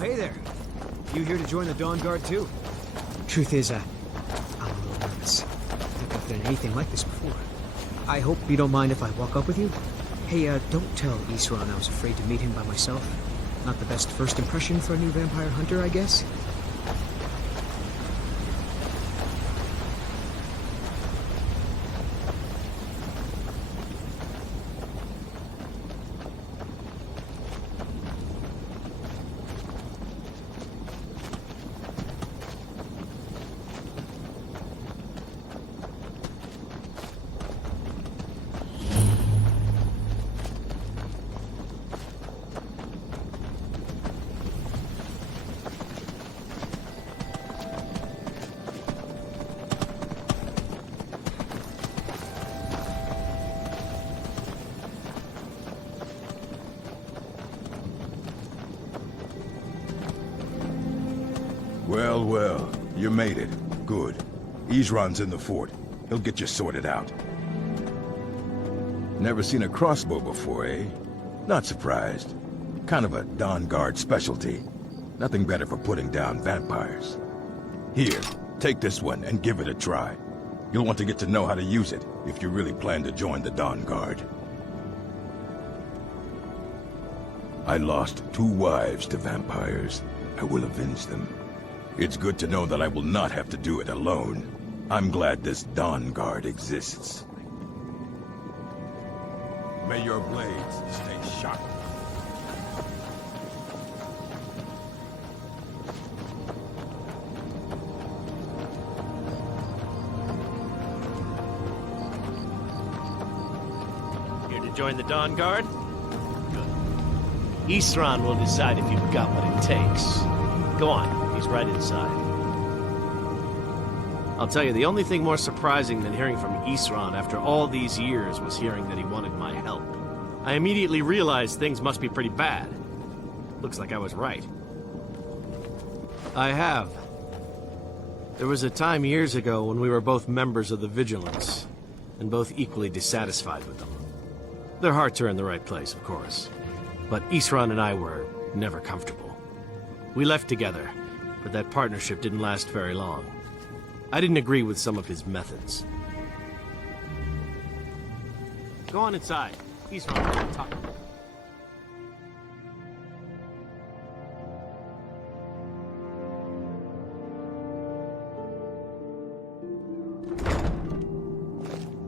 hey there. You here to join the Dawnguard too? Truth is, I'm a little nervous. I think I've done anything like this before. I hope you don't mind if I walk up with you? Hey, don't tell Isran I was afraid to meet him by myself. Not the best first impression for a new vampire hunter, I guess? Well, well, you made it. Good. Isran's in the fort. He'll get you sorted out. Never seen a crossbow before, eh? Not surprised. Kind of a Dawnguard specialty. Nothing better for putting down vampires. Here, take this one and give it a try. You'll want to get to know how to use it if you really plan to join the Dawnguard. I lost 2 wives to vampires. I will avenge them. It's good to know that I will not have to do it alone. I'm glad this Dawnguard exists. May your blades stay sharp. Here to join the Dawnguard? Good. Isran will decide if you've got what it takes. Go on. He's right inside. I'll tell you, the only thing more surprising than hearing from Isran after all these years was hearing that he wanted my help. I immediately realized things must be pretty bad. Looks like I was right. I have. There was a time years ago when we were both members of the Vigilance, and both equally dissatisfied with them. Their hearts are in the right place, of course. But Isran and I were never comfortable. We left together. But that partnership didn't last very long. I didn't agree with some of his methods. Go on inside. He's wrong. Talk.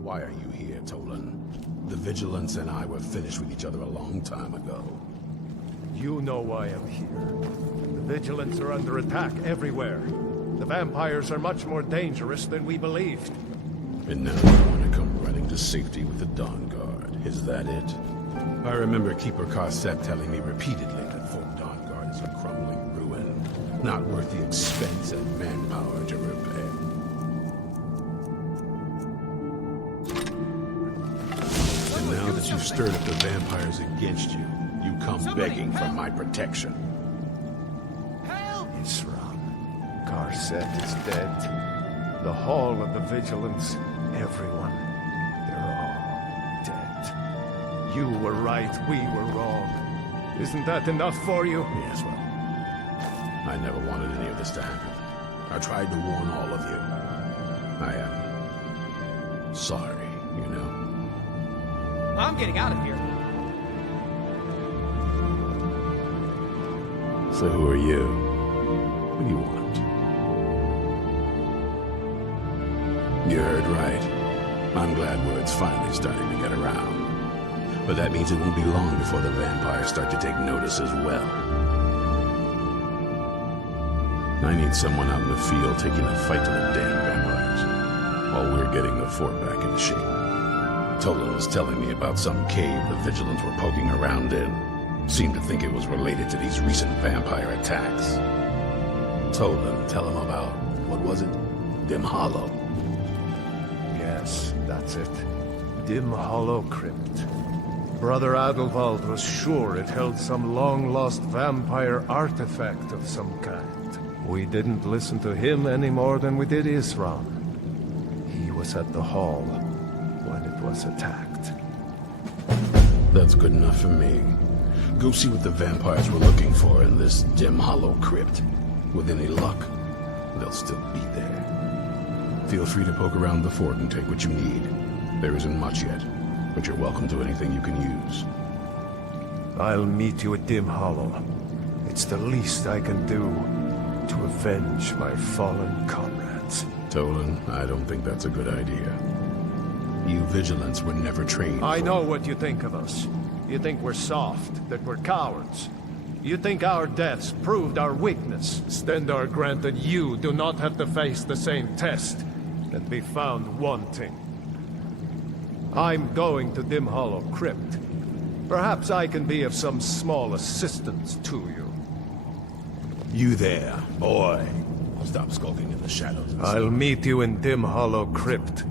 Why are you here, Tolan? The Vigilance and I were finished with each other a long time ago. You know why I'm here. The Vigilants are under attack everywhere. The vampires are much more dangerous than we believed. And now you want to come running to safety with the Dawnguard. Is that it? I remember Keeper Carset telling me repeatedly that Fort Dawnguard is a crumbling ruin, not worth the expense and manpower to repair. And now that you've stirred up the vampires against you, you come begging for my protection. Isran, Carset is dead. The Hall of the Vigilance, everyone, they're all dead. You were right, we were wrong. Isn't that enough for you? Yes, well, I never wanted any of this to happen. I tried to warn all of you. I am sorry, you know. I'm getting out of here. So who are you? What do you want? You heard right. I'm glad word's finally starting to get around. But that means it won't be long before the vampires start to take notice as well. I need someone out in the field taking a fight to the damn vampires, while we're getting the fort back into shape. Tolan was telling me about some cave the Vigilants were poking around in. Seemed to think it was related to these recent vampire attacks. Tolan, tell him about, what was it? Dim Hollow. Yes, that's it. Dim Hollow Crypt. Brother Adelwald was sure it held some long-lost vampire artifact of some kind. We didn't listen to him any more than we did Isran. He was at the hall when it was attacked. That's good enough for me. Go see what the vampires were looking for in this dim hollow crypt. With any luck, they'll still be there. Feel free to poke around the fort and take what you need. There isn't much yet, but you're welcome to anything you can use. I'll meet you at Dim Hollow. It's the least I can do to avenge my fallen comrades. Tolan, I don't think that's a good idea. You Vigilants were never trained. I know what you think of us. You think we're soft, that we're cowards. You think our deaths proved our weakness. Stendarr granted you do not have to face the same test and be found wanting. I'm going to Dim Hollow Crypt. Perhaps I can be of some small assistance to you. You there, boy. Stop skulking in the shadows. I'll meet you in Dim Hollow Crypt.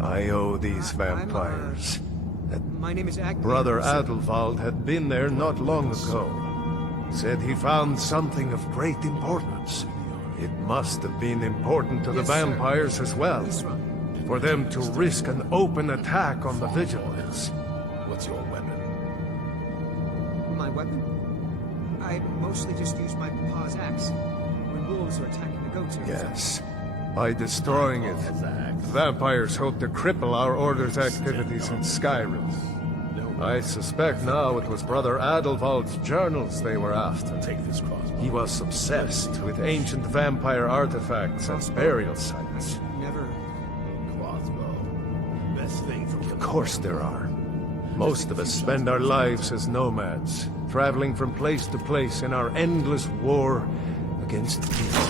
I owe these vampires. My name is Agnes. Brother Adalvald had been there not long ago. Said he found something of great importance. It must have been important to the vampires as well. For them to risk an open attack on the Vigilants. What's your weapon? My weapon? I mostly just use my paw's axe when wolves are attacking the goats. Yes. By destroying it, vampires hope to cripple our Order's activities in Skyrim. I suspect now it was Brother Adalvald's journals they were after. Take this crossbow. He was obsessed with ancient vampire artifacts and burial sites. Never. Crossbow. Best thing for Of course there are. Most of us spend our lives as nomads, traveling from place to place in our endless war against evil.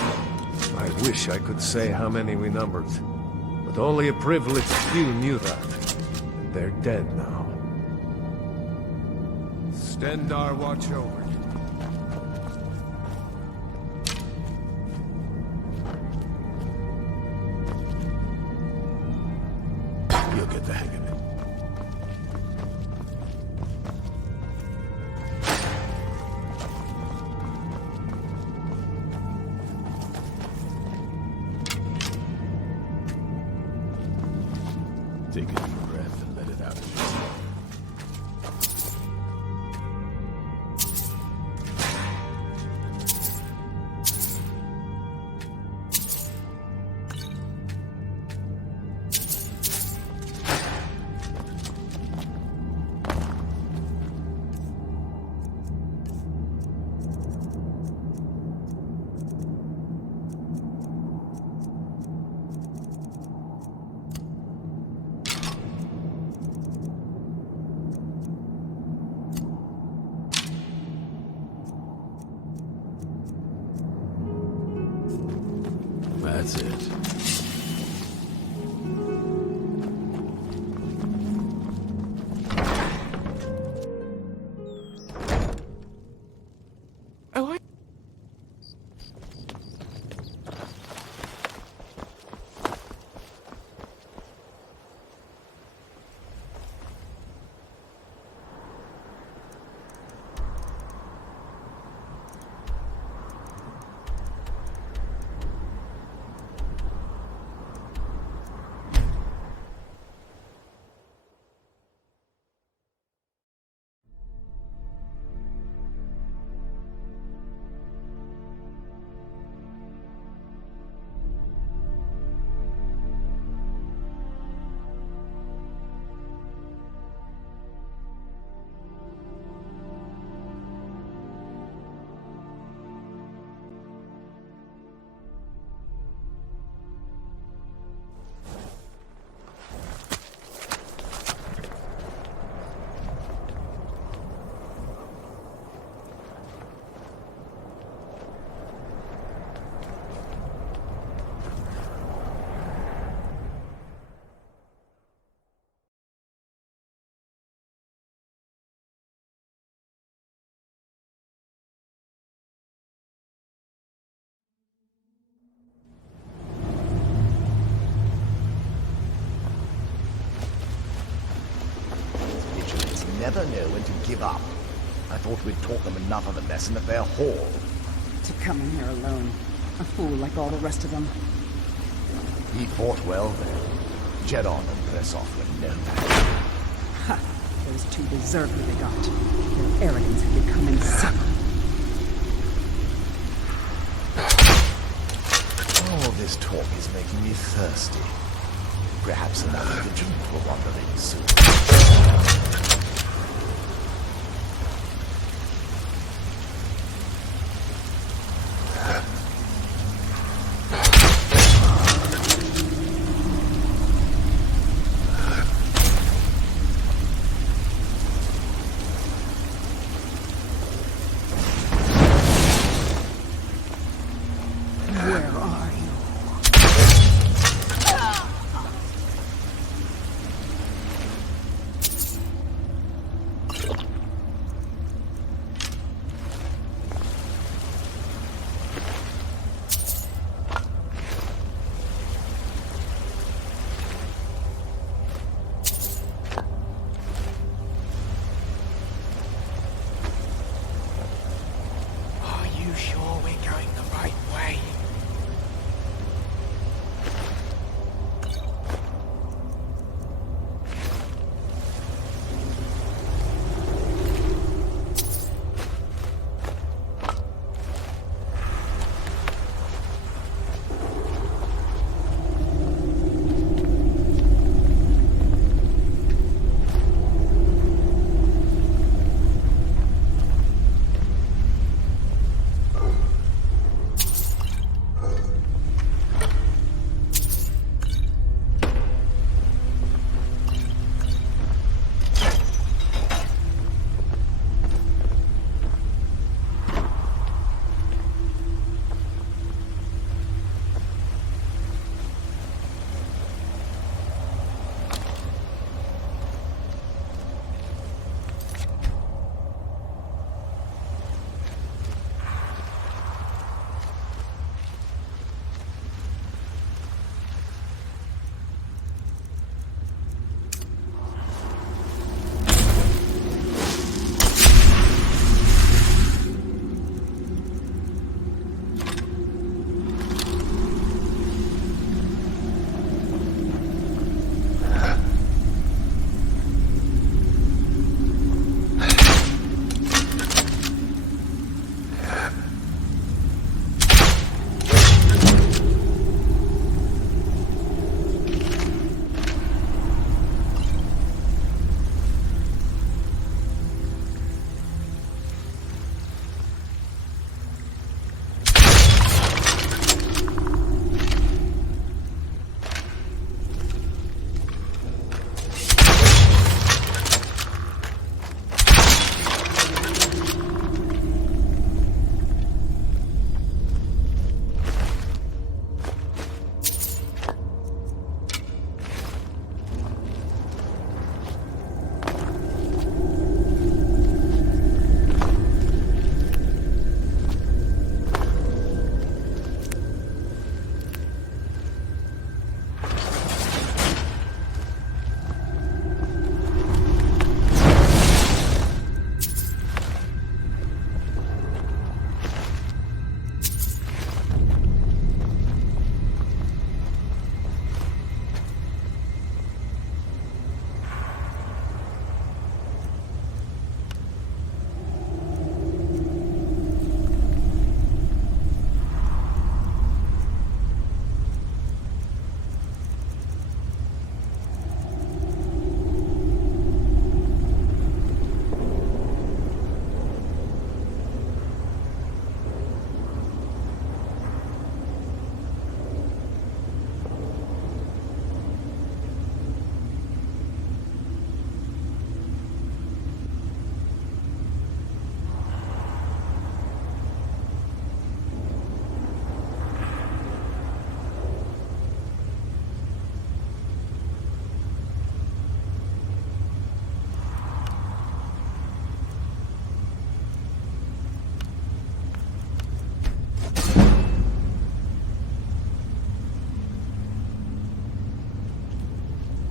I wish I could say how many we numbered, but only a privileged few knew that. And they're dead now. Stendarr watch over you. You'll get the hang of it. Take a deep breath and let it out. That's it. Never know when to give up. I thought we'd taught them enough of a lesson at their hall. To come in here alone. A fool like all the rest of them. He fought well then. Jet on and press off when no match. Ha! those two deserve who they got. Their arrogance had become insufferable. All this talk is making me thirsty. Perhaps another vigilant will wander in soon. Where are you? Are you sure we're going the right way?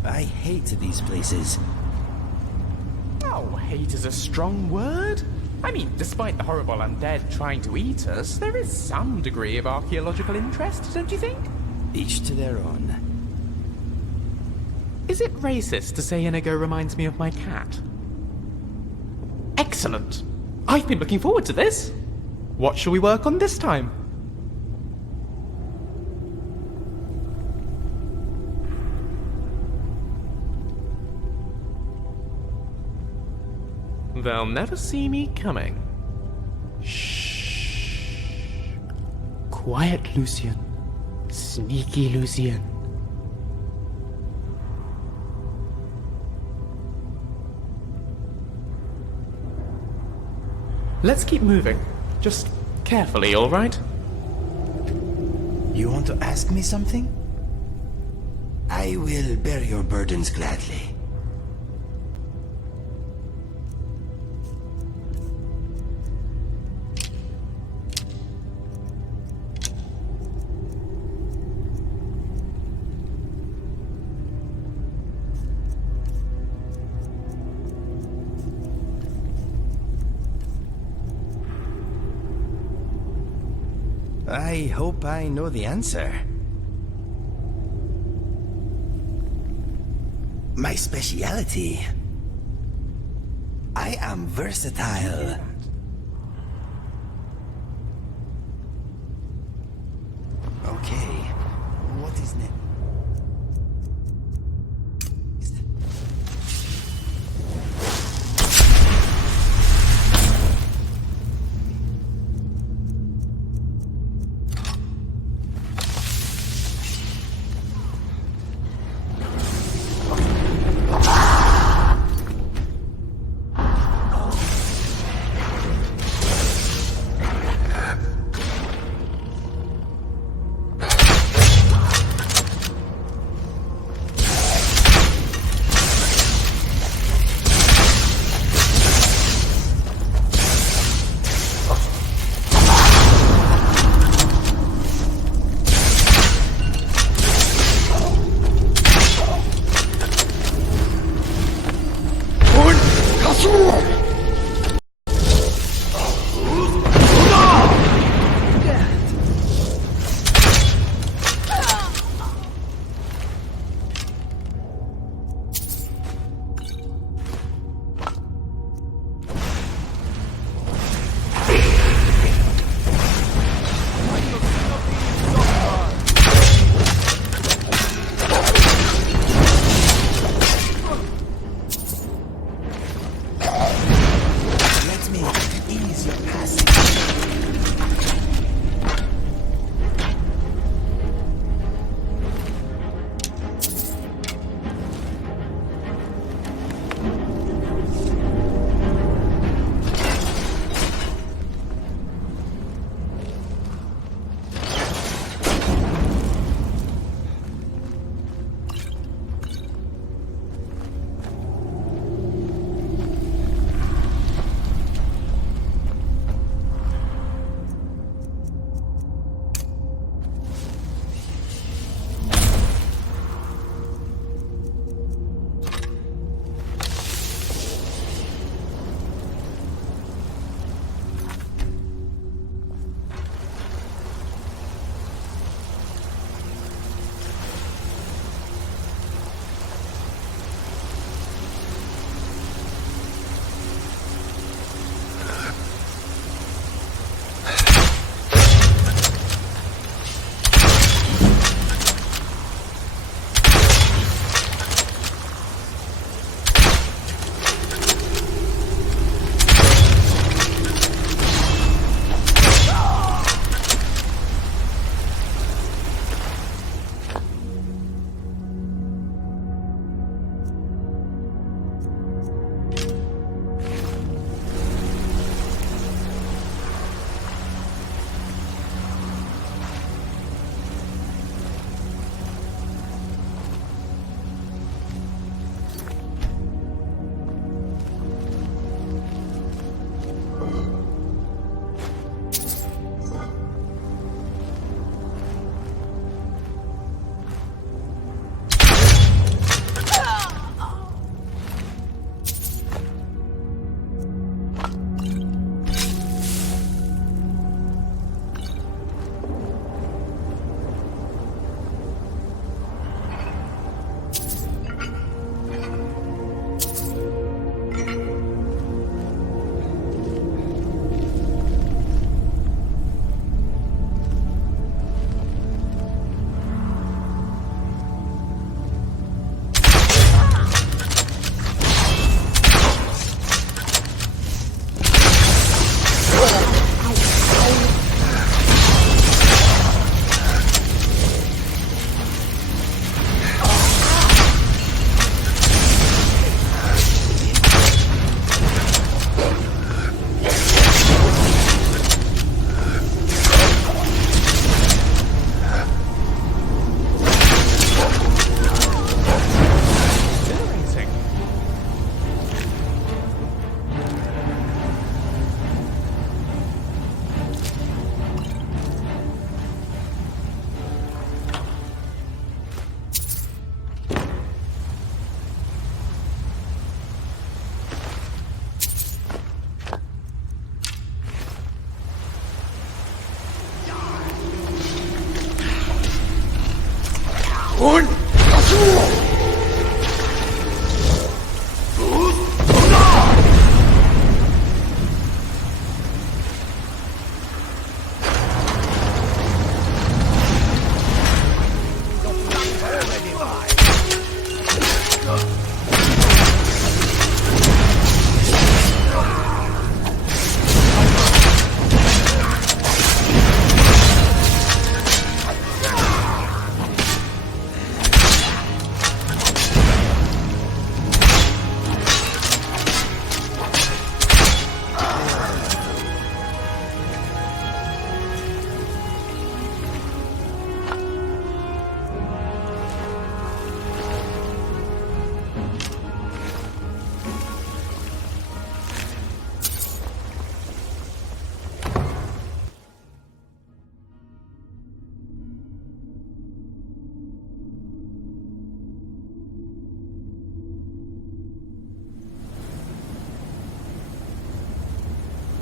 I hate these places. Oh, hate is a strong word. I mean, despite the horrible undead trying to eat us, there is some degree of archaeological interest, don't you think? Each to their own. Is it racist to say Inigo reminds me of my cat? Excellent. I've been looking forward to this. What shall we work on this time? They'll never see me coming. Shh. Quiet, Lucien. Sneaky Lucien. Let's keep moving. Just carefully, all right? You want to ask me something? I will bear your burdens gladly. I hope I know the answer. My speciality. I am versatile. Okay, what is next?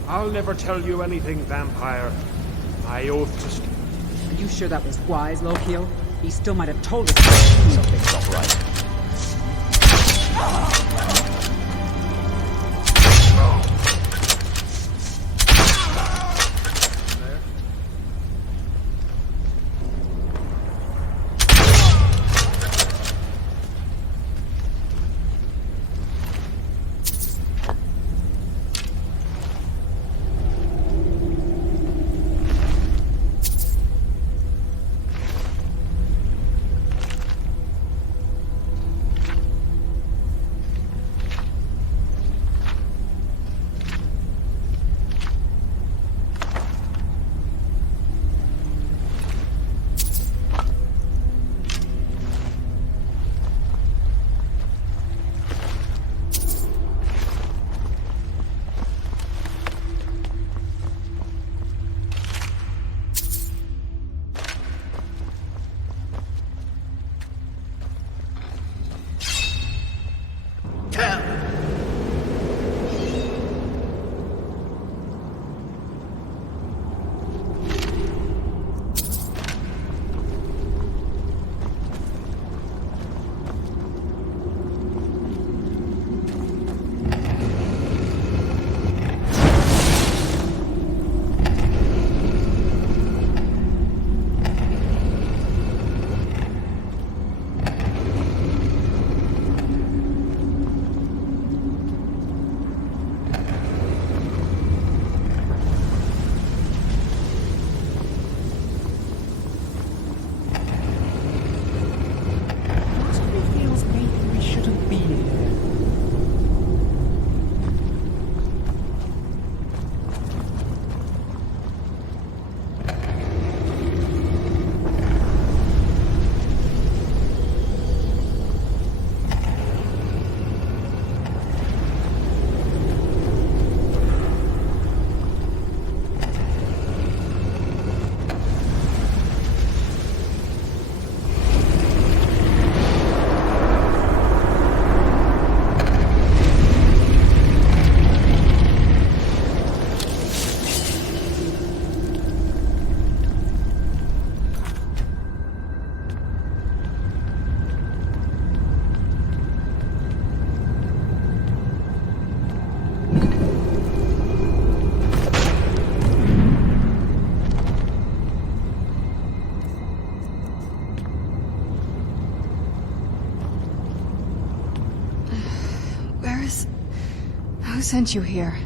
I'll never tell you anything, vampire. I oath to... Are you sure that was wise, Lokiel? He still might have told us Something's not right. Who sent you here?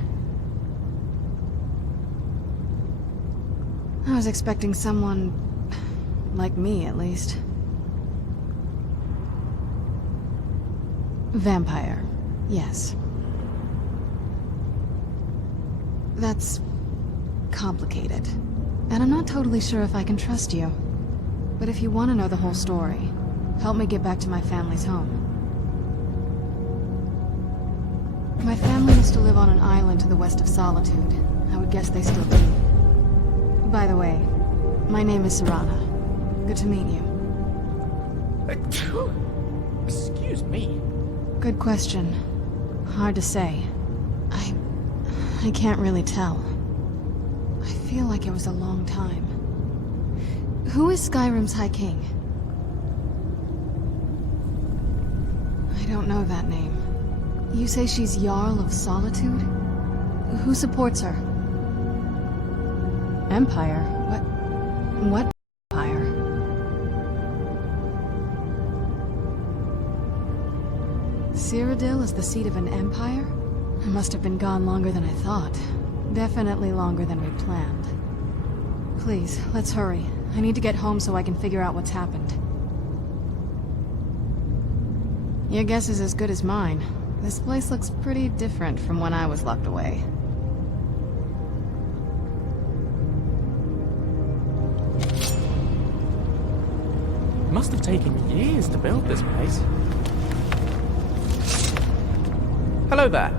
I was expecting someone... like me, at least. Vampire, yes. That's... complicated. And I'm not totally sure if I can trust you. But if you want to know the whole story, help me get back to my family's home. My family used to live on an island to the west of Solitude. I would guess they still do. By the way, my name is Serana. Good to meet you. Excuse me. Good question. Hard to say. I can't really tell. I feel like it was a long time. Who is Skyrim's High King? I don't know that name. You say she's Jarl of Solitude? Who supports her? Empire? What empire? Cyrodiil is the seat of an empire? I must have been gone longer than I thought. Definitely longer than we planned. Please, let's hurry. I need to get home so I can figure out what's happened. Your guess is as good as mine. This place looks pretty different from when I was locked away. Must have taken years to build this place. Hello there.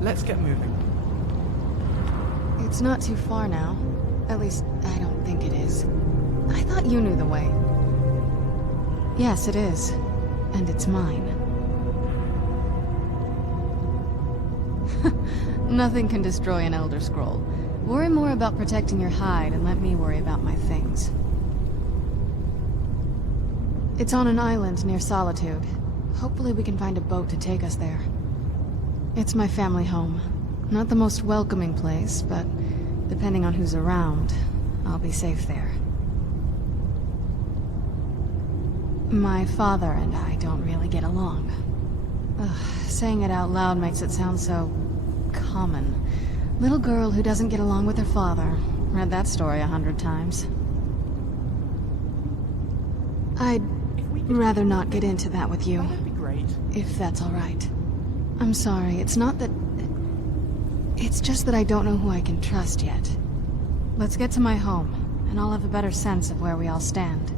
Let's get moving. It's not too far now. At least, I don't think it is. I thought you knew the way. Yes, it is. And it's mine. Nothing can destroy an Elder Scroll. Worry more about protecting your hide and let me worry about my things. It's on an island near Solitude. Hopefully we can find a boat to take us there. It's my family home. Not the most welcoming place, but depending on who's around, I'll be safe there. My father and I don't really get along. Saying it out loud makes it sound so common. Little girl who doesn't get along with her father. Read that story 100 times. I'd rather not get into that with you. That'd be great. If that's all right. I'm sorry, it's not that... It's just that I don't know who I can trust yet. Let's get to my home, and I'll have a better sense of where we all stand.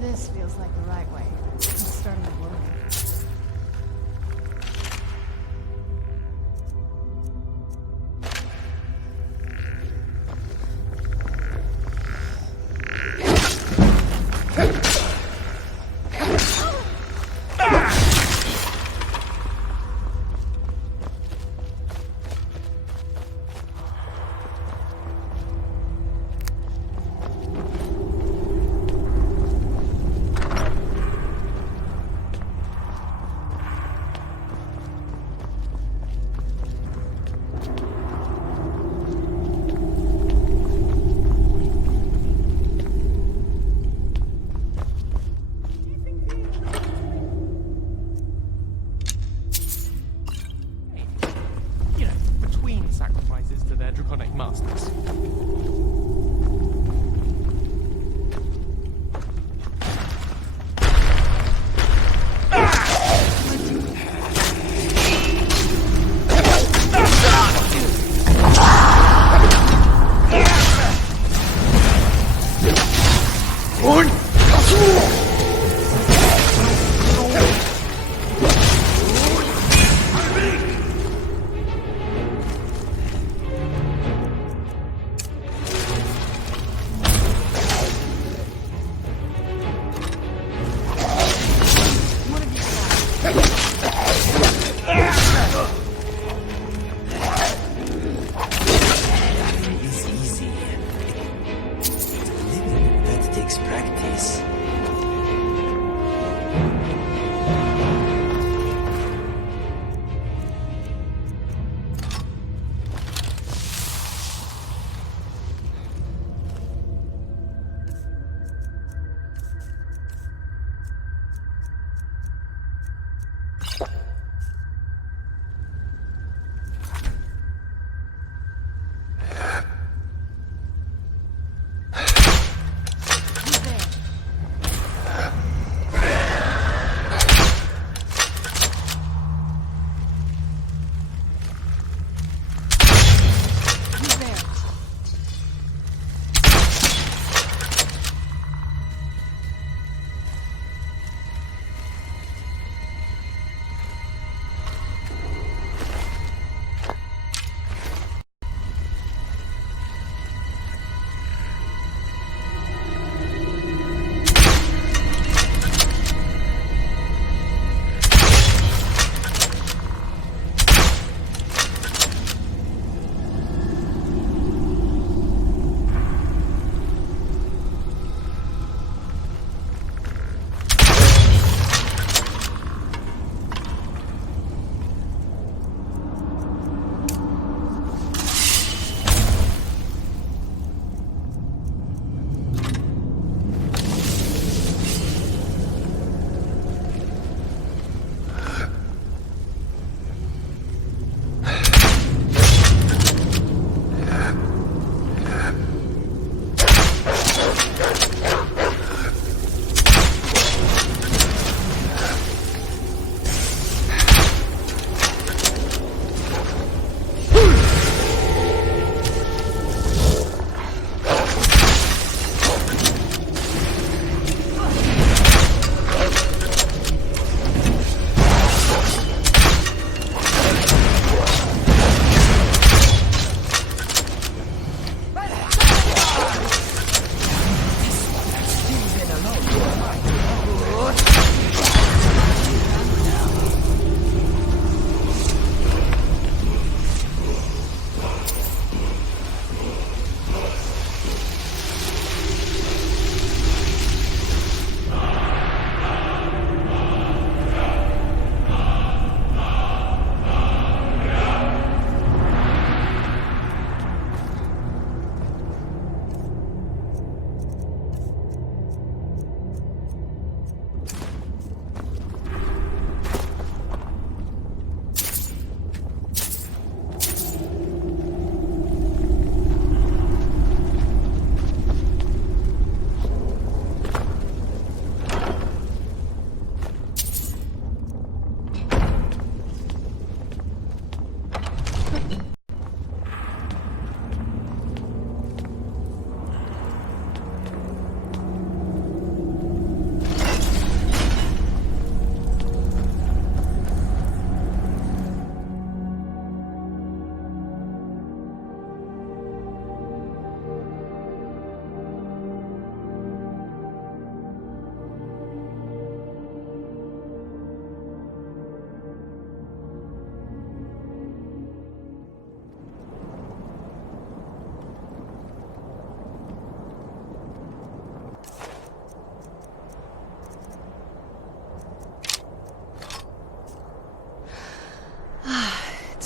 This feels like the right way. It's starting to work. Sacrifices to their draconic masters.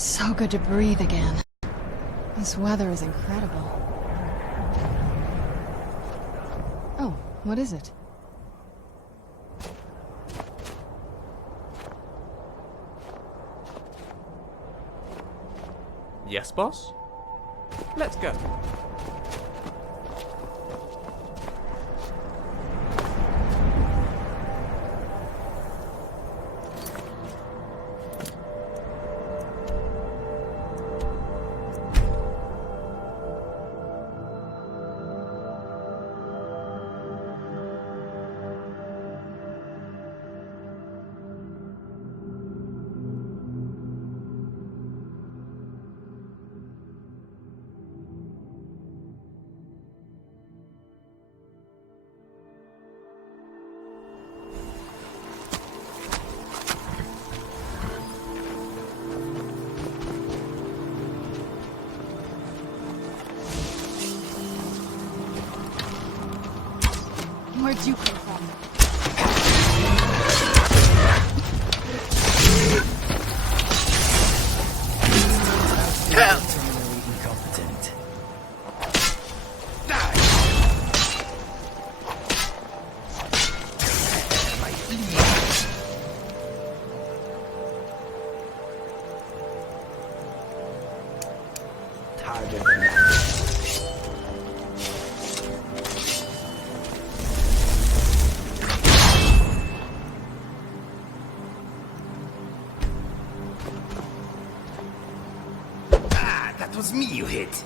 So good to breathe again. This weather is incredible. Oh, what is it? Yes, boss? Let's go. Where'd you come from? Terminally incompetent. Target. That was me you hit.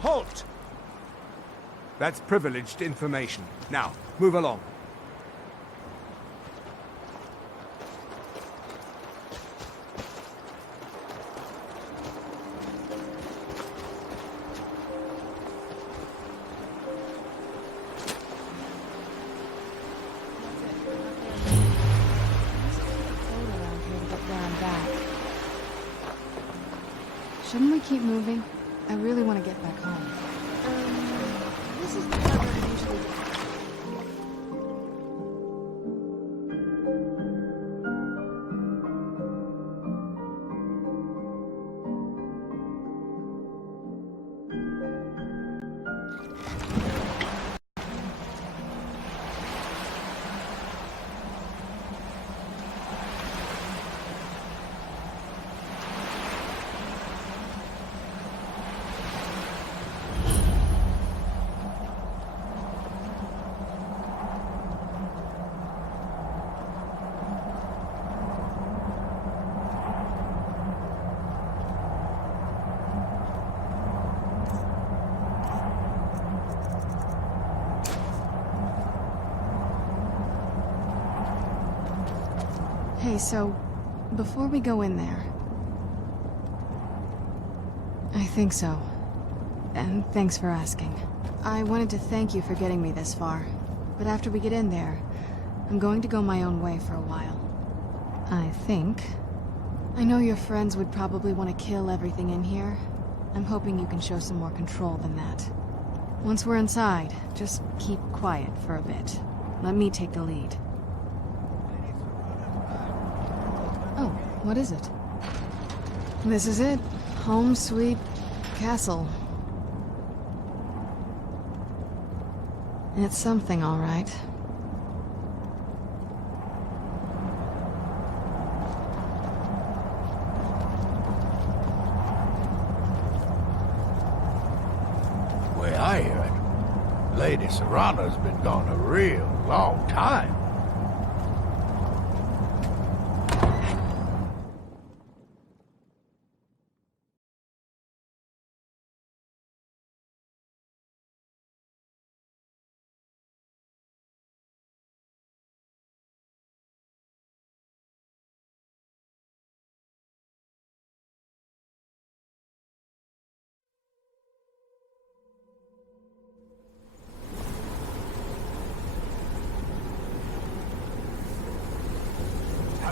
Halt! That's privileged information. Now, move along. Shouldn't we keep moving? I really want to get back home. This is the part I usually do. Hey, so, before we go in there... I think so. And thanks for asking. I wanted to thank you for getting me this far. But after we get in there, I'm going to go my own way for a while. I think. I know your friends would probably want to kill everything in here. I'm hoping you can show some more control than that. Once we're inside, just keep quiet for a bit. Let me take the lead. Oh, what is it? This is it. Home sweet castle. It's something, all right. Way I hear it, Lady Serana's been gone a real long time.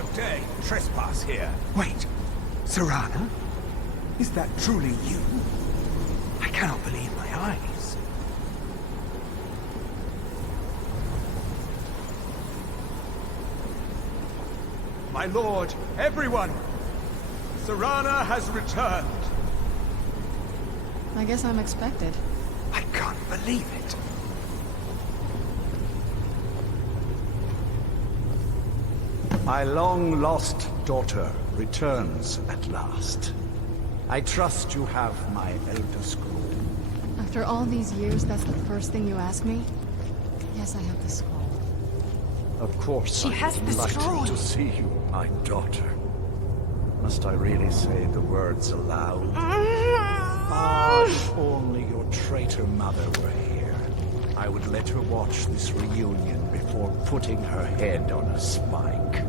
How dare you trespass here? Wait, Serana? Is that truly you? I cannot believe my eyes. My lord, everyone! Serana has returned! I guess I'm expected. I can't believe it. My long-lost daughter returns at last. I trust you have my Elder Scroll. After all these years, that's the first thing you ask me? Yes, I have the scroll. Of course, She has the scroll. delighted to see you, my daughter. Must I really say the words aloud? Ah, if only your traitor mother were here. I would let her watch this reunion before putting her head on a spike.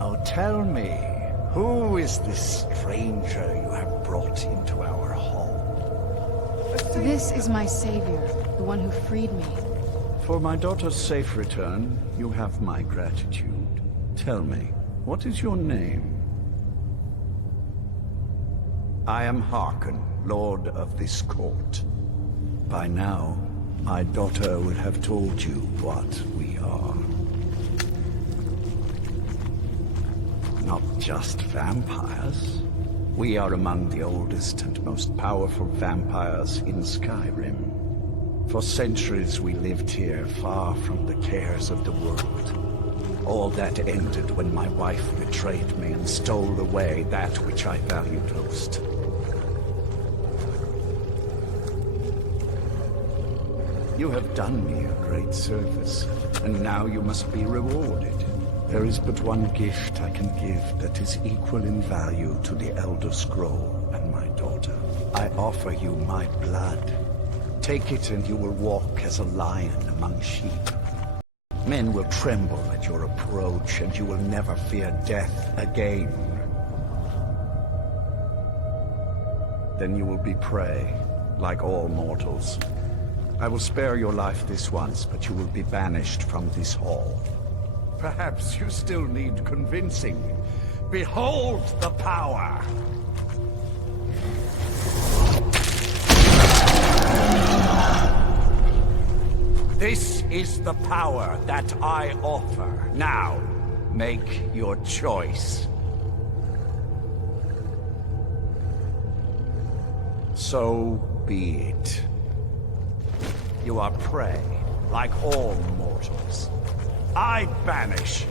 Oh, tell me, who is this stranger you have brought into our hall? This is my savior, the one who freed me. For my daughter's safe return, you have my gratitude. Tell me, what is your name? I am Harkon, Lord of this court. By now, my daughter would have told you what we are. Not just vampires. We are among the oldest and most powerful vampires in Skyrim. For centuries we lived here, far from the cares of the world. All that ended when my wife betrayed me and stole away that which I valued most. You have done me a great service, and now you must be rewarded. There is but one gift I can give that is equal in value to the Elder Scroll and my daughter. I offer you my blood. Take it and you will walk as a lion among sheep. Men will tremble at your approach, and you will never fear death again. Then you will be prey, like all mortals. I will spare your life this once, but you will be banished from this hall. Perhaps you still need convincing. Behold the power! This is the power that I offer. Now, make your choice. So be it. You are prey, like all mortals. I banish you.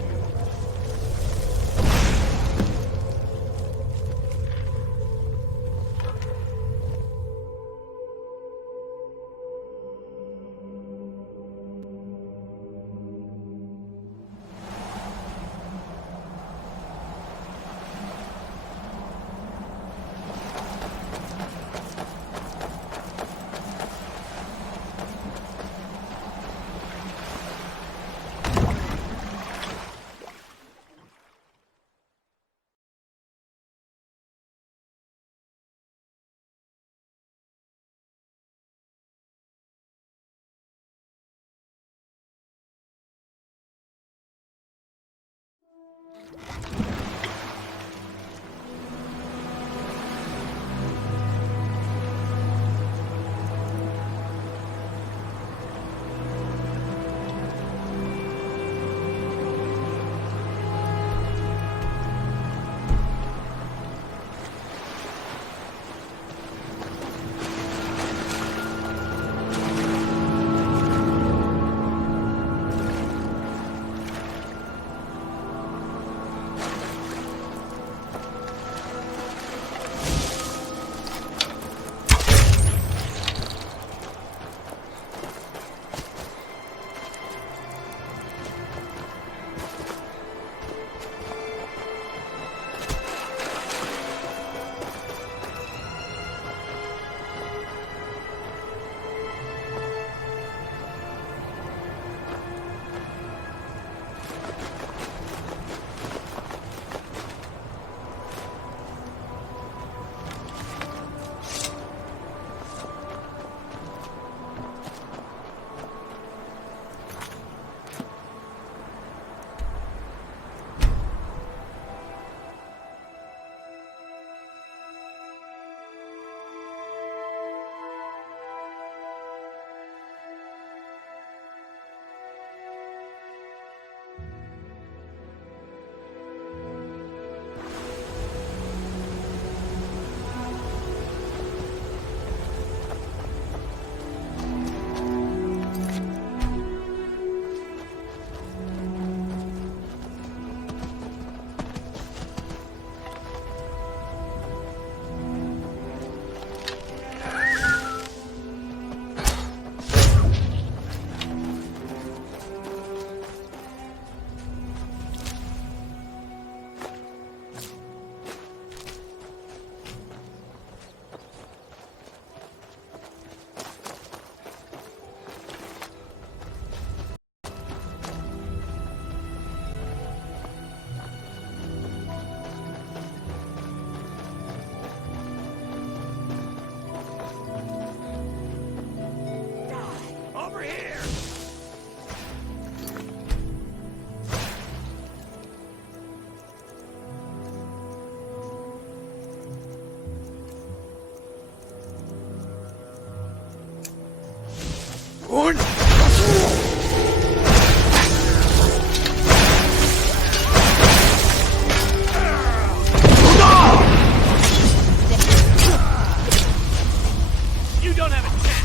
You don't have a chance!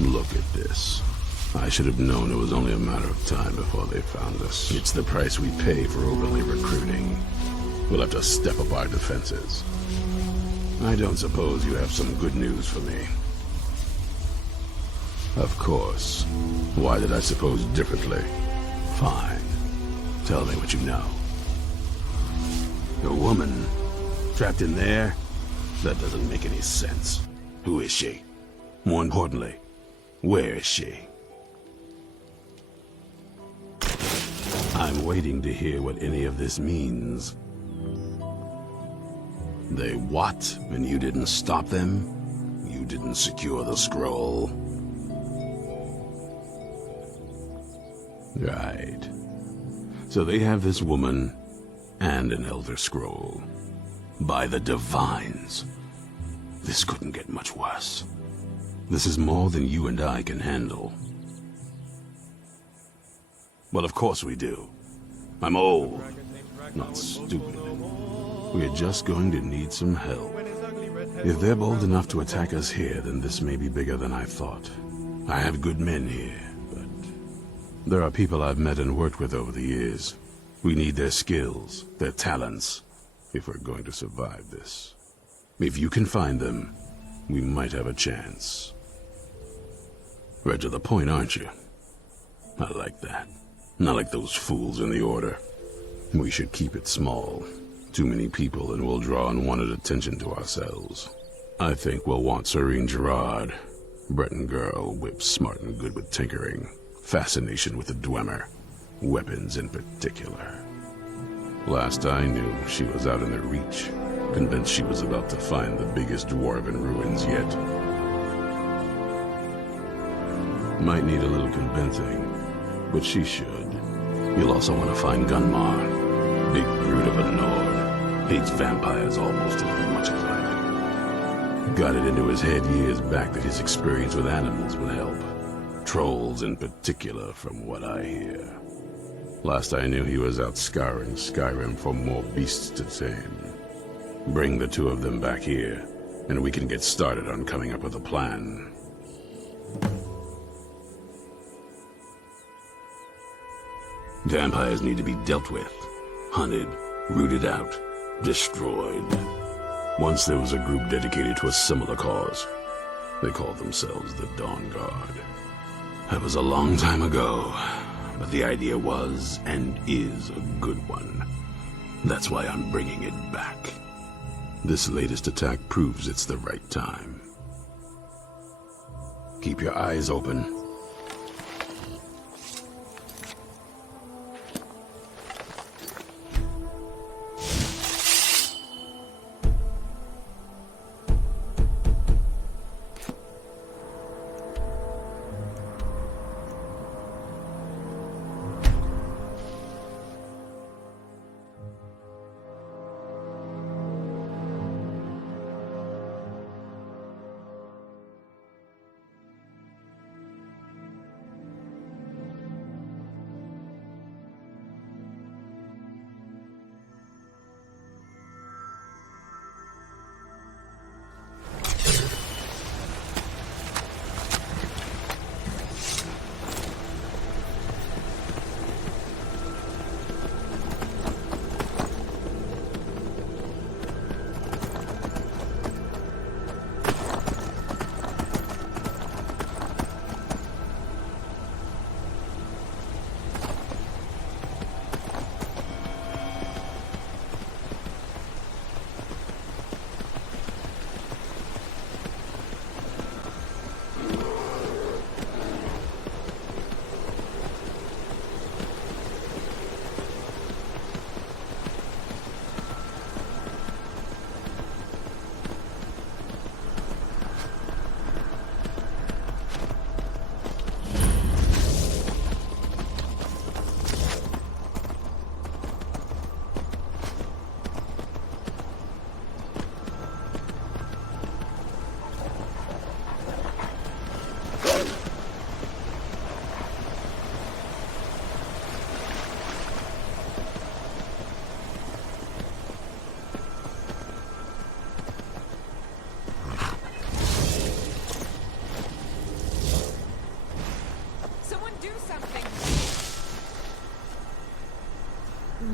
Look at this. I should have known it was only a matter of time before they found us. It's the price we pay for overly recruiting. We'll have to step up our defenses. I don't suppose you have some good news for me. Of course. Why did I suppose differently? Fine. Tell me what you know. A woman? Trapped in there? That doesn't make any sense. Who is she? More importantly, where is she? I'm waiting to hear what any of this means. They what? And you didn't stop them? You didn't secure the scroll? Right. So they have this woman and an Elder Scroll. By the Divines. This couldn't get much worse. This is more than you and I can handle. Well, of course we do. I'm old, not stupid. We're just going to need some help. If they're bold enough to attack us here, then this may be bigger than I thought. I have good men here, but there are people I've met and worked with over the years. We need their skills, their talents, if we're going to survive this. If you can find them, we might have a chance. Right to the point, aren't you? I like that. Not like those fools in the Order. We should keep it small. Too many people and we'll draw unwanted attention to ourselves. I think we'll want Serene Gerard. Breton girl, whip smart and good with tinkering. Fascination with the Dwemer. Weapons in particular. Last I knew, she was out in the Reach. Convinced she was about to find the biggest dwarven ruins yet. Might need a little convincing, but she should. You'll also want to find Gunmar. Big brute of a Nord. Hates vampires almost as much as I do. Got it into his head years back that his experience with animals would help. Trolls in particular, from what I hear. Last I knew, he was out scouring Skyrim for more beasts to tame. Bring the two of them back here, and we can get started on coming up with a plan. Vampires need to be dealt with, hunted, rooted out, destroyed. Once there was a group dedicated to a similar cause. They called themselves the Dawnguard. That was a long time ago, but the idea was and is a good one. That's why I'm bringing it back. This latest attack proves it's the right time. Keep your eyes open.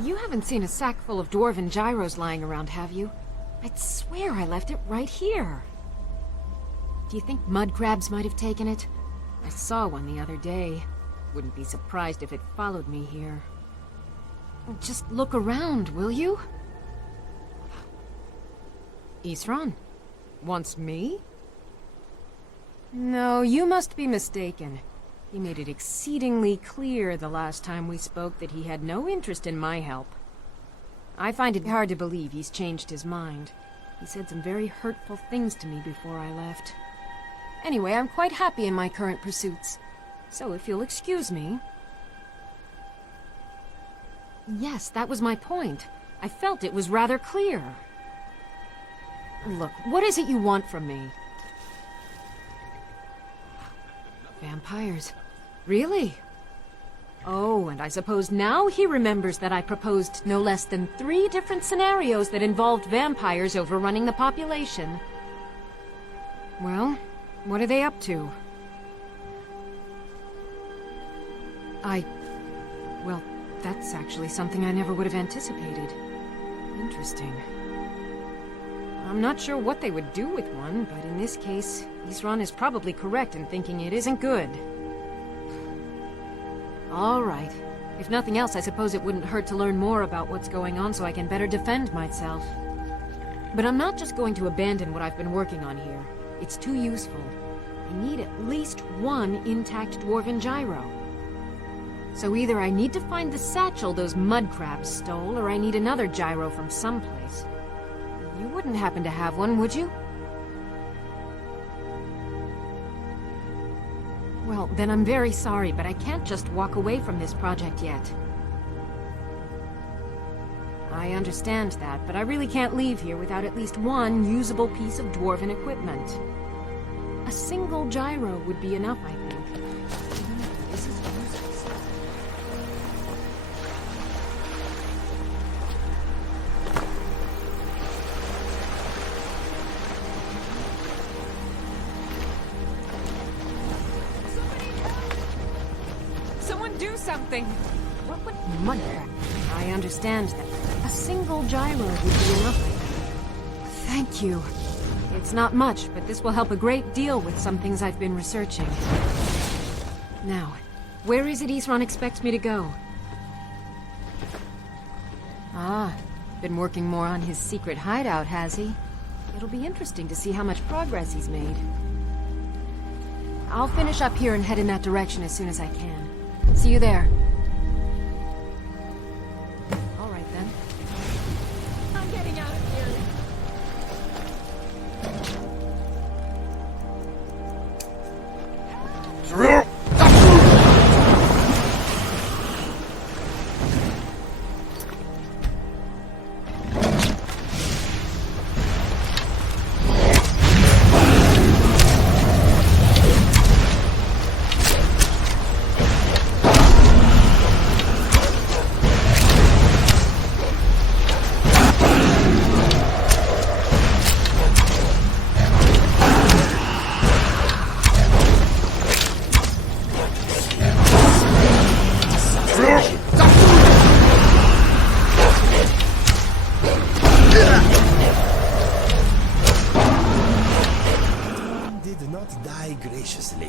You haven't seen a sack full of dwarven gyros lying around, have you? I'd swear I left it right here. Do you think mud crabs might have taken it? I saw one the other day. Wouldn't be surprised if it followed me here. Just look around, will you? Isran? Wants me? No, you must be mistaken. He made it exceedingly clear the last time we spoke that he had no interest in my help. I find it hard to believe he's changed his mind. He said some very hurtful things to me before I left. Anyway, I'm quite happy in my current pursuits. So if you'll excuse me... Yes, that was my point. I felt it was rather clear. Look, what is it you want from me? Vampires. Really? Oh, and I suppose now he remembers that I proposed no less than 3 different scenarios that involved vampires overrunning the population. Well, what are they up to? Well, that's actually something I never would have anticipated. Interesting. I'm not sure what they would do with one, but in this case, Isran is probably correct in thinking it isn't good. All right. If nothing else, I suppose it wouldn't hurt to learn more about what's going on so I can better defend myself. But I'm not just going to abandon what I've been working on here. It's too useful. I need at least 1 intact dwarven gyro. So either I need to find the satchel those mud crabs stole, or I need another gyro from someplace. You wouldn't happen to have one, would you? Well, then I'm very sorry, but I can't just walk away from this project yet. I understand that, but I really can't leave here without at least 1 usable piece of dwarven equipment. A single gyro would be enough, I think. This is useless. Someone do something! What would mud crab? I understand that. A single gyro would be enough. Thank you. It's not much, but this will help a great deal with some things I've been researching. Now, where is it Isran expects me to go? Ah, been working more on his secret hideout, has he? It'll be interesting to see how much progress he's made. I'll finish up here and head in that direction as soon as I can. See you there. All right, then. I'm getting out of here. Did not die graciously.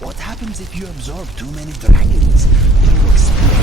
What happens if you absorb too many dragons? You explode.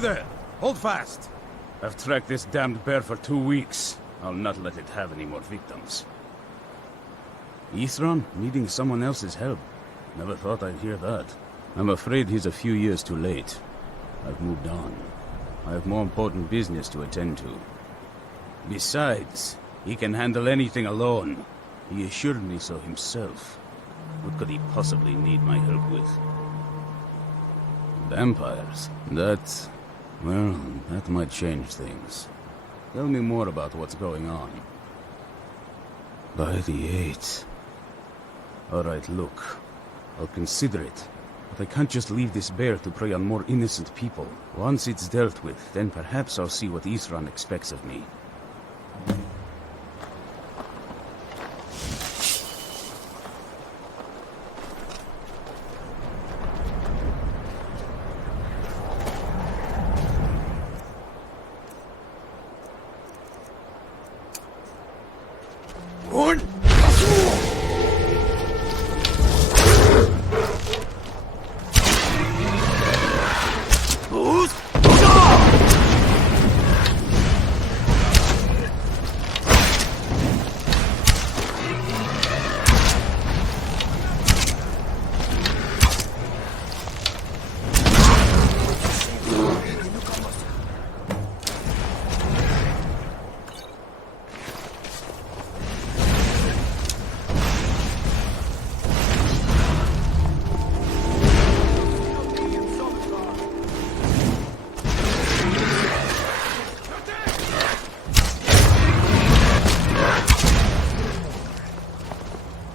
You there! Hold fast! I've tracked this damned bear for 2 weeks. I'll not let it have any more victims. Ithran needing someone else's help. Never thought I'd hear that. I'm afraid he's a few years too late. I've moved on. I have more important business to attend to. Besides, he can handle anything alone. He assured me so himself. What could he possibly need my help with? Vampires? Well, that might change things. Tell me more about what's going on. By the 8th. Alright, look. I'll consider it. But I can't just leave this bear to prey on more innocent people. Once it's dealt with, then perhaps I'll see what Ithran expects of me.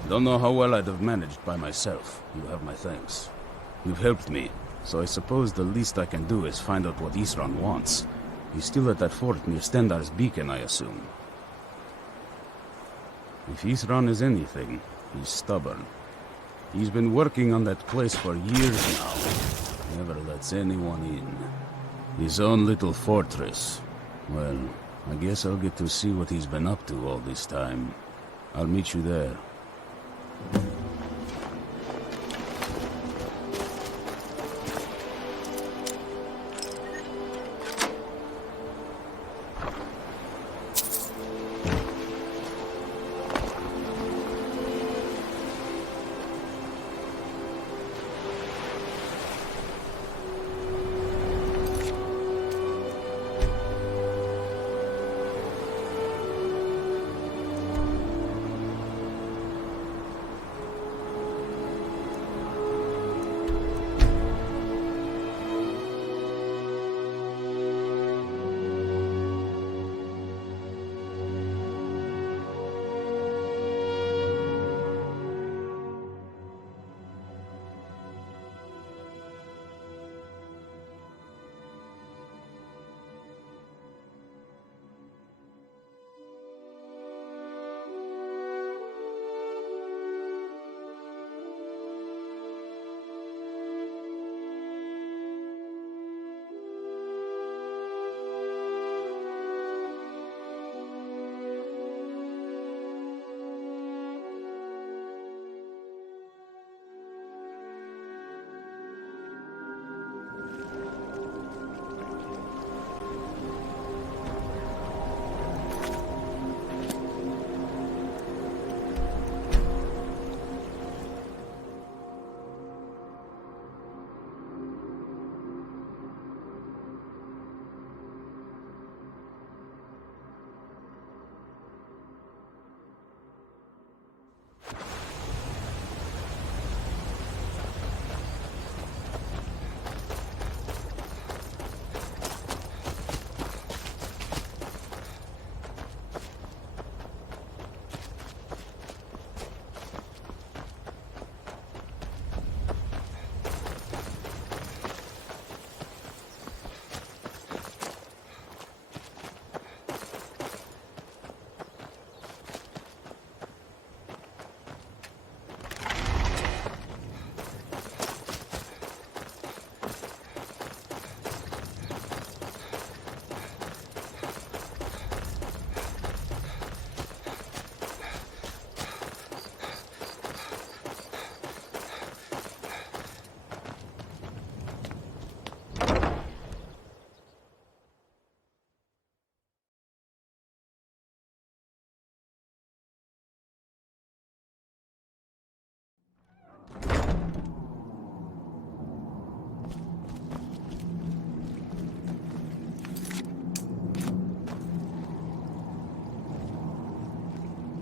Don't know how well I'd have managed by myself. You have my thanks. You've helped me, so I suppose the least I can do is find out what Ithran wants. He's still at that fort near Stendar's beacon, I assume. If Ithran is anything, he's stubborn. He's been working on that place for years now. Never lets anyone in. His own little fortress. Well, I guess I'll get to see what he's been up to all this time. I'll meet you there.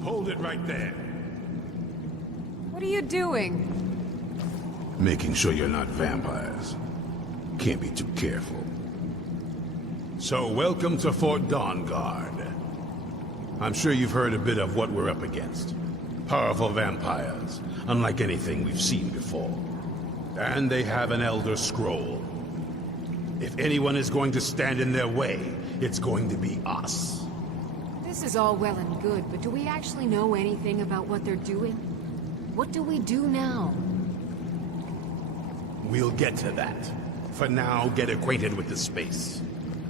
Hold it right there. What are you doing? Making sure you're not vampires. Can't be too careful. So, welcome to Fort Dawnguard. I'm sure you've heard a bit of what we're up against. Powerful vampires, unlike anything we've seen before. And they have an Elder Scroll. If anyone is going to stand in their way, it's going to be us. This is all well and good, but do we actually know anything about what they're doing? What do we do now? We'll get to that. For now, get acquainted with the space.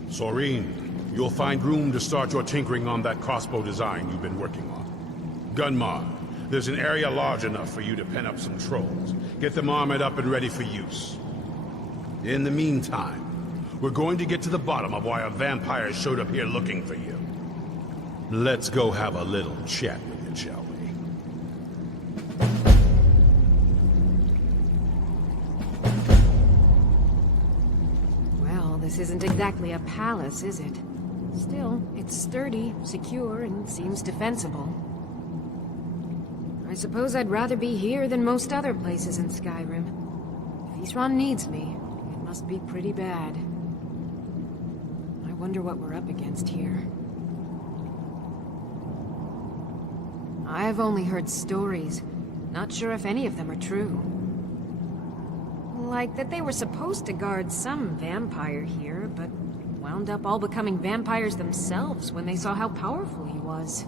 Soreen, you'll find room to start your tinkering on that crossbow design you've been working on. Gunmar, there's an area large enough for you to pen up some trolls. Get them armored up and ready for use. In the meantime, we're going to get to the bottom of why a vampire showed up here looking for you. Let's go have a little chat with you, shall we? Well, this isn't exactly a palace, is it? Still, it's sturdy, secure, and seems defensible. I suppose I'd rather be here than most other places in Skyrim. If Isran needs me, it must be pretty bad. I wonder what we're up against here. I've only heard stories. Not sure if any of them are true. Like that they were supposed to guard some vampire here, but wound up all becoming vampires themselves when they saw how powerful he was.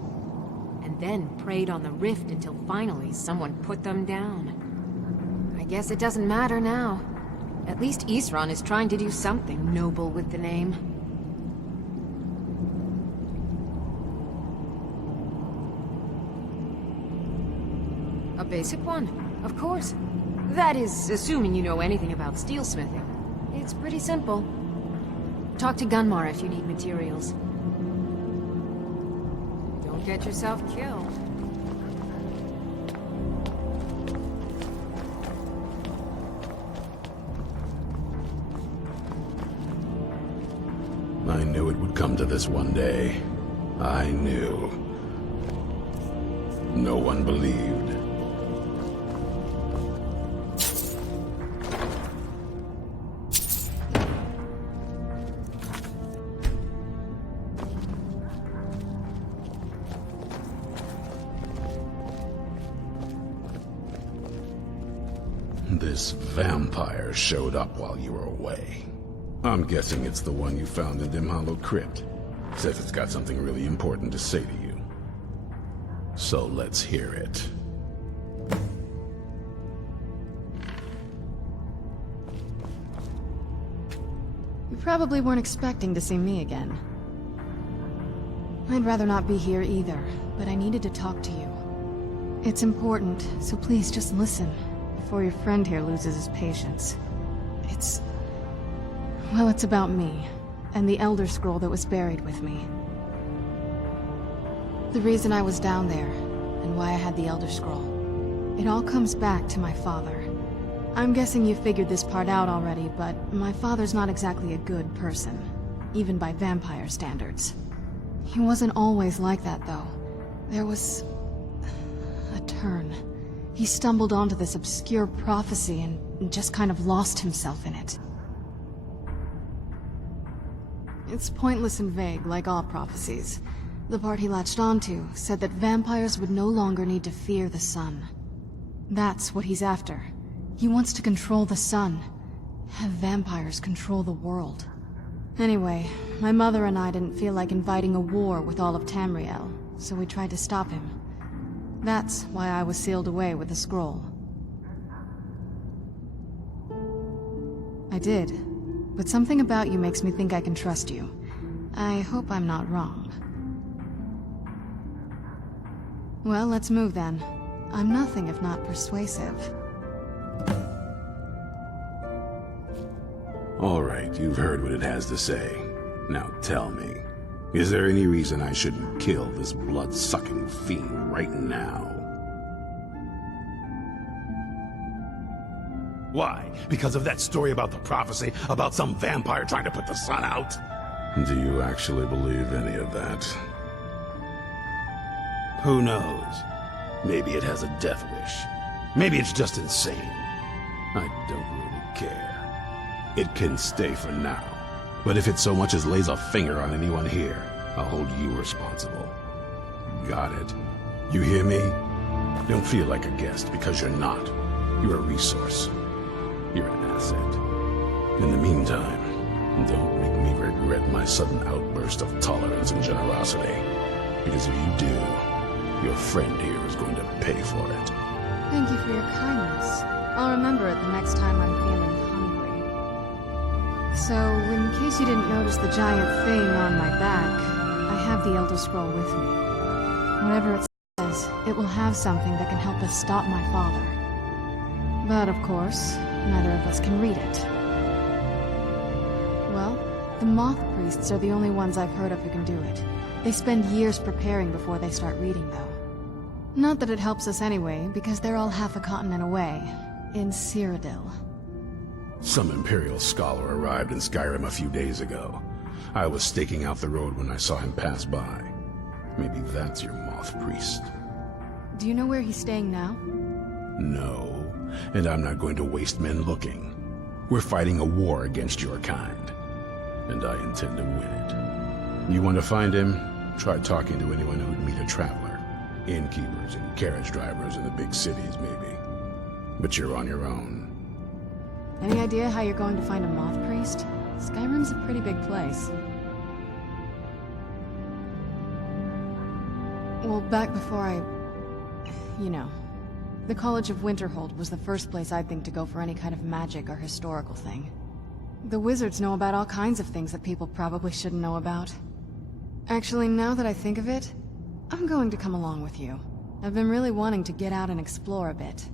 And then preyed on the rift until finally someone put them down. I guess it doesn't matter now. At least Isran is trying to do something noble with the name. A basic one, of course. That is, assuming you know anything about steelsmithing. It's pretty simple. Talk to Gunmar if you need materials. Don't get yourself killed. I knew it would come to this one day. I knew. No one believed. This vampire showed up while you were away. I'm guessing it's the one you found in Dim Hollow Crypt. As if it's got something really important to say to you. So let's hear it. You probably weren't expecting to see me again. I'd rather not be here either, but I needed to talk to you. It's important, so please just listen, before your friend here loses his patience. Well, it's about me, and the Elder Scroll that was buried with me. The reason I was down there, and why I had the Elder Scroll. It all comes back to my father. I'm guessing you figured this part out already, but my father's not exactly a good person, even by vampire standards. He wasn't always like that, though. There was a turn. He stumbled onto this obscure prophecy and just kind of lost himself in it. It's pointless and vague, like all prophecies. The part he latched onto said that vampires would no longer need to fear the sun. That's what he's after. He wants to control the sun. Have vampires control the world. Anyway, my mother and I didn't feel like inviting a war with all of Tamriel, so we tried to stop him. That's why I was sealed away with the scroll. I did, but something about you makes me think I can trust you. I hope I'm not wrong. Well, let's move then. I'm nothing if not persuasive. All right, you've heard what it has to say. Now tell me, is there any reason I shouldn't kill this blood-sucking fiend right now? Why? Because of that story about the prophecy, about some vampire trying to put the sun out? Do you actually believe any of that? Who knows? Maybe it has a death wish. Maybe it's just insane. I don't really care. It can stay for now. But if it so much as lays a finger on anyone here, I'll hold you responsible. Got it? You hear me? Don't feel like a guest, because you're not. You're a resource. You're an asset. In the meantime, don't make me regret my sudden outburst of tolerance and generosity. Because if you do, your friend here is going to pay for it. Thank you for your kindness. I'll remember it the next time I'm feeling hungry. So, in case you didn't notice the giant thing on my back, I have the Elder Scroll with me. Whatever it says, it will have something that can help us stop my father. But of course, neither of us can read it. Well, the Moth Priests are the only ones I've heard of who can do it. They spend years preparing before they start reading, though. Not that it helps us anyway, because they're all half a continent away, in Cyrodiil. Some Imperial scholar arrived in Skyrim a few days ago. I was staking out the road when I saw him pass by. Maybe that's your Moth Priest. Do you know where he's staying now? No, and I'm not going to waste men looking. We're fighting a war against your kind, and I intend to win it. You want to find him? Try talking to anyone who'd meet a traveler. Innkeepers and carriage drivers in the big cities, maybe. But you're on your own. Any idea how you're going to find a Moth Priest? Skyrim's a pretty big place. Well, back before you know. The College of Winterhold was the first place I'd think to go for any kind of magic or historical thing. The wizards know about all kinds of things that people probably shouldn't know about. Actually, now that I think of it, I'm going to come along with you. I've been really wanting to get out and explore a bit.